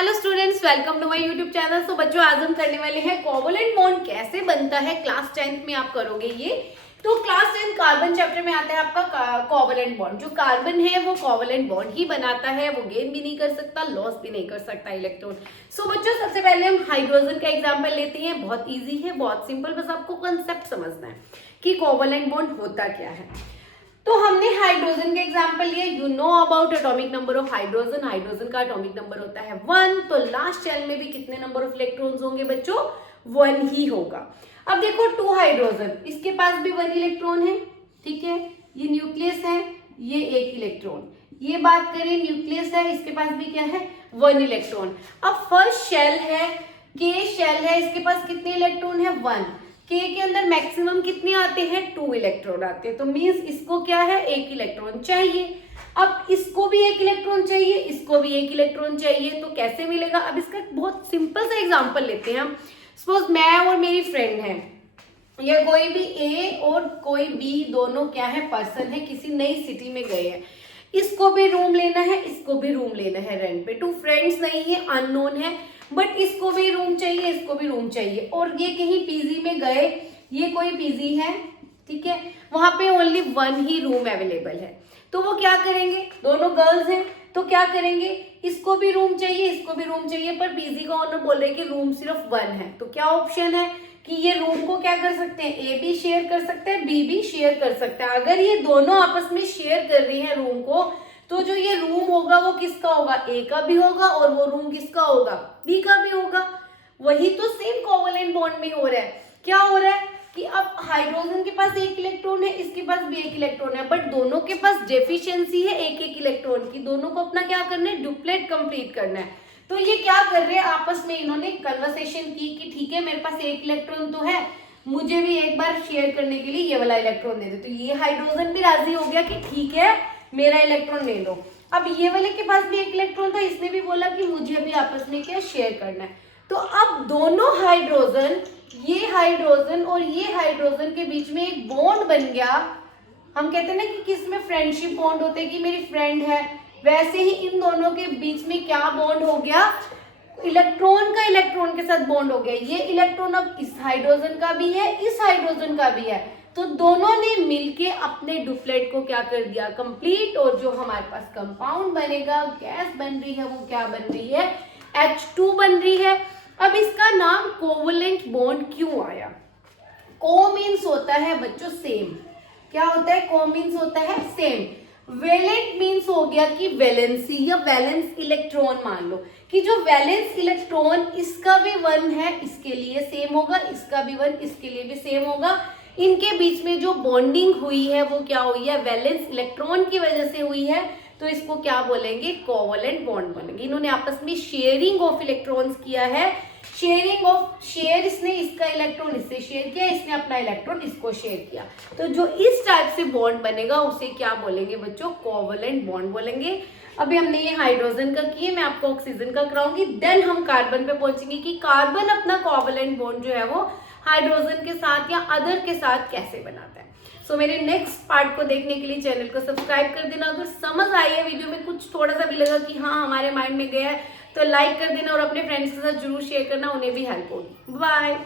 Hello students, welcome to my YouTube channel. तो बच्चों, आज हम करने वाले हैं कोवलेंट बॉन्ड कैसे बनता है। क्लास 10th में आप करोगे ये। तो क्लास 10 कार्बन चैप्टर में आता है आपका कोवलेंट बॉन्ड। जो कार्बन है वो कोवलेंट बॉन्ड ही बनाता है, वो गेन भी नहीं कर सकता, लॉस भी नहीं कर सकता इलेक्ट्रॉन। सो बच्चों, सबसे पहले हम हाइड्रोजन का एग्जाम्पल लेते हैं। बहुत ईजी है, बहुत सिंपल, बस आपको कंसेप्ट समझना है कि कोवलेंट बॉन्ड होता क्या है। तो हमने हाइड्रोजन का एग्जांपल लिया। You know about atomic number of hydrogen. Hydrogen का एटॉमिक नंबर होता है 1। तो लास्ट शेल में भी कितने नंबर ऑफ इलेक्ट्रॉन्स होंगे बच्चों? 1 ही होगा। अब देखो 2 हाइड्रोजन, इसके पास भी 1 इलेक्ट्रॉन है, ठीक है। ये न्यूक्लियस है, ये 1 इलेक्ट्रॉन। ये बात करें, न्यूक्लियस है, इसके पास भी क्या है? 1 इलेक्ट्रॉन। अब फर्स्ट शेल है, के शेल है, इसके पास कितने इलेक्ट्रॉन है? 1। के के अंदर मैक्सिमम कितने आते हैं? 2 इलेक्ट्रॉन आते हैं। तो मींस इसको क्या है? 1 इलेक्ट्रॉन चाहिए। अब इसको भी 1 इलेक्ट्रॉन चाहिए, इसको भी 1 इलेक्ट्रॉन चाहिए। तो कैसे मिलेगा? अब इसका बहुत सिंपल सा एग्जांपल लेते हैं हम। सपोज मैं और मेरी फ्रेंड है, या कोई भी ए और कोई बी, दोनों क्या है? पर्सन है, किसी नई सिटी में गए हैं। इसको भी रूम लेना है, इसको भी रूम लेना है रेंट पे। 2 फ्रेंड्स नहीं है, अननोन है, बट इसको भी रूम चाहिए, इसको भी रूम चाहिए। और ये कहीं पीजी में गए, ये कोई पीजी है, ठीक है, वहां पे ओनली 1 ही रूम अवेलेबल है। तो वो क्या करेंगे? दोनों गर्ल्स हैं, तो क्या करेंगे? इसको भी रूम चाहिए, इसको भी रूम चाहिए, पर पीजी का ओनर बोल रहे कि रूम सिर्फ 1 है। तो क्या ऑप्शन है कि ये रूम को क्या कर सकते हैं? ए भी शेयर कर सकते हैं, बी भी शेयर कर सकते हैं। अगर ये दोनों आपस में शेयर कर रही है रूम को, तो जो ये रूम होगा वो किसका होगा? ए का भी होगा, और वो रूम किसका होगा? बी का भी होगा। वही तो सेम कोवलेंट बॉन्ड में हो रहा है। क्या हो रहा है कि अब हाइड्रोजन के पास 1 इलेक्ट्रॉन है, इसके पास भी 1 इलेक्ट्रॉन है, बट दोनों के पास डेफिशिएंसी है 1-1 इलेक्ट्रॉन की। दोनों को अपना क्या करना है? डुप्लेट कंप्लीट करना है। तो ये क्या कर रहे हैं? आपस में इन्होंने कन्वर्सेशन की कि ठीक है, मेरे पास 1 इलेक्ट्रॉन तो है, मुझे भी एक बार शेयर करने के लिए ये वाला इलेक्ट्रॉन दे दो। तो ये हाइड्रोजन भी राजी हो गया कि ठीक है, मेरा इलेक्ट्रॉन ले लो। अब ये वाले के पास भी 1 इलेक्ट्रॉन था, इसने भी बोला कि मुझे भी आपस में क्या शेयर करना है। तो अब दोनों हाइड्रोजन, ये हाइड्रोजन और ये हाइड्रोजन के बीच में एक बॉन्ड बन गया। हम कहते हैं ना कि किस में फ्रेंडशिप बॉन्ड होते हैं कि मेरी फ्रेंड है, वैसे ही इन दोनों के बीच में क्या बॉन्ड हो गया? इलेक्ट्रॉन का इलेक्ट्रॉन के साथ बॉन्ड हो गया। ये इलेक्ट्रॉन अब इस हाइड्रोजन का भी है, इस हाइड्रोजन का भी है। तो दोनों ने मिलके अपने डुप्लेट को क्या कर दिया? कंप्लीट। और जो हमारे पास कंपाउंड बनेगा, गैस बन रही है, वो क्या बन रही है? H2 बन रही है। अब इसका नाम कोवलेंट बॉन्ड क्यों आया? को मीन्स होता है बच्चों सेम। क्या होता है? को मीन्स होता है सेम। वेलेंट मीन्स हो गया कि वैलेंसी या वैलेंस इलेक्ट्रॉन। मान लो कि जो वैलेंस इलेक्ट्रॉन, इसका भी 1 है, इसके लिए सेम होगा, इसका भी 1 इसके लिए भी सेम होगा। इनके बीच में जो बॉन्डिंग हुई है वो क्या हुई है? वैलेंस इलेक्ट्रॉन की वजह से हुई है। तो इसको क्या बोलेंगे? कोवलेंट बॉन्ड बोलेंगे। इन्होंने आपस में शेयरिंग ऑफ इलेक्ट्रॉन्स किया है। शेयर इसने इसका इलेक्ट्रॉन इससे शेयर किया, इसने अपना इलेक्ट्रॉन इसको शेयर किया। तो जो इस टाइप से बॉन्ड बनेगा उसे क्या बोलेंगे बच्चों? कोवलेंट बॉन्ड बोलेंगे। अभी हमने ये हाइड्रोजन का किए, मैं आपको ऑक्सीजन का कराऊंगी, देन हम कार्बन पे पहुंचेंगे कि कार्बन अपना कोवलेंट बॉन्ड जो है वो हाइड्रोजन के साथ या अदर के साथ कैसे बनाता है। सो मेरे नेक्स्ट पार्ट को देखने के लिए चैनल को सब्सक्राइब कर देना। अगर समझ आई है वीडियो में, कुछ थोड़ा सा भी लगा कि हाँ हमारे माइंड में गया है, तो लाइक कर देना और अपने फ्रेंड्स के साथ जरूर शेयर करना, उन्हें भी हेल्प होगी। बाय।